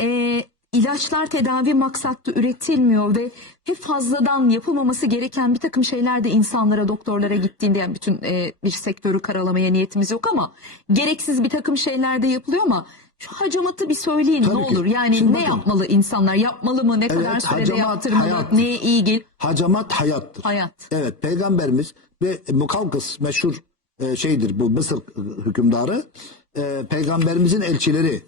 e, ilaçlar tedavi maksatlı üretilmiyor ve hep fazladan yapılmaması gereken bir takım şeyler de insanlara, doktorlara gittiğinde yani bütün e, bir sektörü karalamaya niyetimiz yok ama gereksiz bir takım şeyler de yapılıyor ama şu hacamatı bir söyleyin Tabii ne ki. olur. Yani Şimdi ne bakın. yapmalı insanlar? Yapmalı mı? Ne kadar sürede yaptırmalı? hayattır. Neye iyi gel? Hacamat hayattır. Hayat. Evet peygamberimiz ve Mukavkıs meşhur e, şeydir bu Mısır hükümdarı. E, peygamberimizin elçileri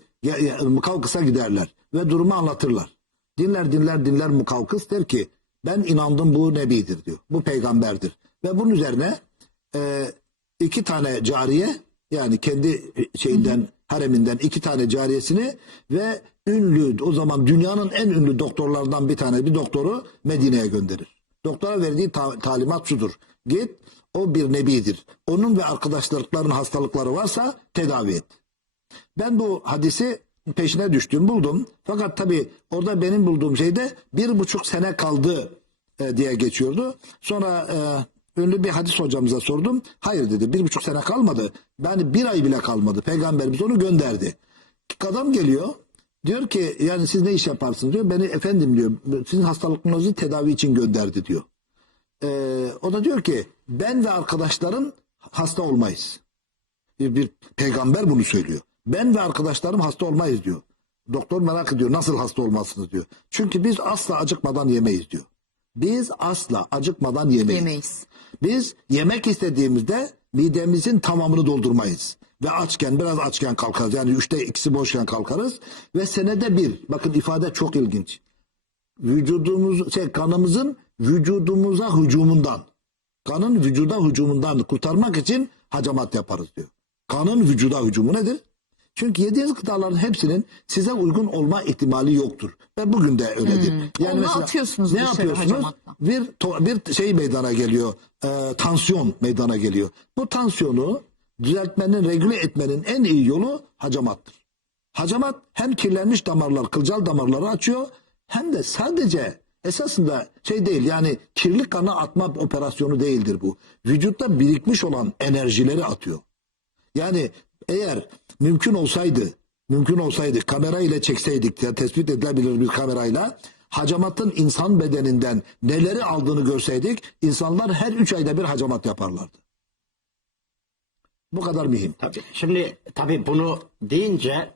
Mukavkıs'a giderler ve durumu anlatırlar. Dinler dinler dinler Mukavkıs der ki ben inandım bu nebidir diyor. Bu peygamberdir. Ve bunun üzerine e, iki tane cariye yani kendi şeyinden hareminden iki tane cariyesini ve ünlü o zaman dünyanın en ünlü doktorlardan bir tane bir doktoru Medine'ye gönderir. Doktora verdiği ta- talimat şudur. Git o bir nebidir. Onun ve arkadaşlarının hastalıkları varsa tedavi et. Ben bu hadisi peşine düştüm buldum. Fakat tabii orada benim bulduğum şeyde bir buçuk sene kaldı e, diye geçiyordu. Sonra e, ünlü bir hadis hocamıza sordum. Hayır dedi bir buçuk sene kalmadı. Yani bir ay bile kalmadı. Peygamberimiz onu gönderdi. Adam geliyor. Diyor ki yani siz ne iş yaparsınız diyor. Beni efendim diyor sizin hastalıklarınızı tedavi için gönderdi diyor. Ee, o da diyor ki ben ve arkadaşlarım hasta olmayız. Bir, bir peygamber bunu söylüyor. Ben ve arkadaşlarım hasta olmayız diyor. Doktor merak ediyor nasıl hasta olmazsınız diyor. Çünkü biz asla acıkmadan yemeyiz diyor. Biz asla acıkmadan yemeyiz. Yemeyiz. Biz yemek istediğimizde midemizin tamamını doldurmayız. Ve açken biraz açken kalkarız. Yani üçte ikisi boşken kalkarız. Ve senede bir. Bakın ifade çok ilginç. Vücudumuz, şey, kanımızın vücudumuza hücumundan. Kanın vücuda hücumundan kurtarmak için hacamat yaparız diyor. Kanın vücuda hücumu nedir? Çünkü yediğiniz gıdaların hepsinin size uygun olma ihtimali yoktur. Ve bugün de öyledir. Onu atıyorsunuz ne yapıyorsunuz? hacamatla. Bir, to- bir şey meydana geliyor. e, tansiyon meydana geliyor. Bu tansiyonu düzeltmenin, regüle etmenin en iyi yolu hacamattır. Hacamat hem kirlenmiş damarlar, kılcal damarları açıyor hem de sadece esasında şey değil yani kirli kanı atma operasyonu değildir bu. Vücutta birikmiş olan enerjileri atıyor. Yani eğer mümkün olsaydı, mümkün olsaydı kamera ile çekseydik ya tespit edilebilir bir kamerayla hacamatın insan bedeninden neleri aldığını görseydik insanlar her üç ayda bir hacamat yaparlardı. Bu kadar mühim. Tabii. Şimdi tabii bunu deyince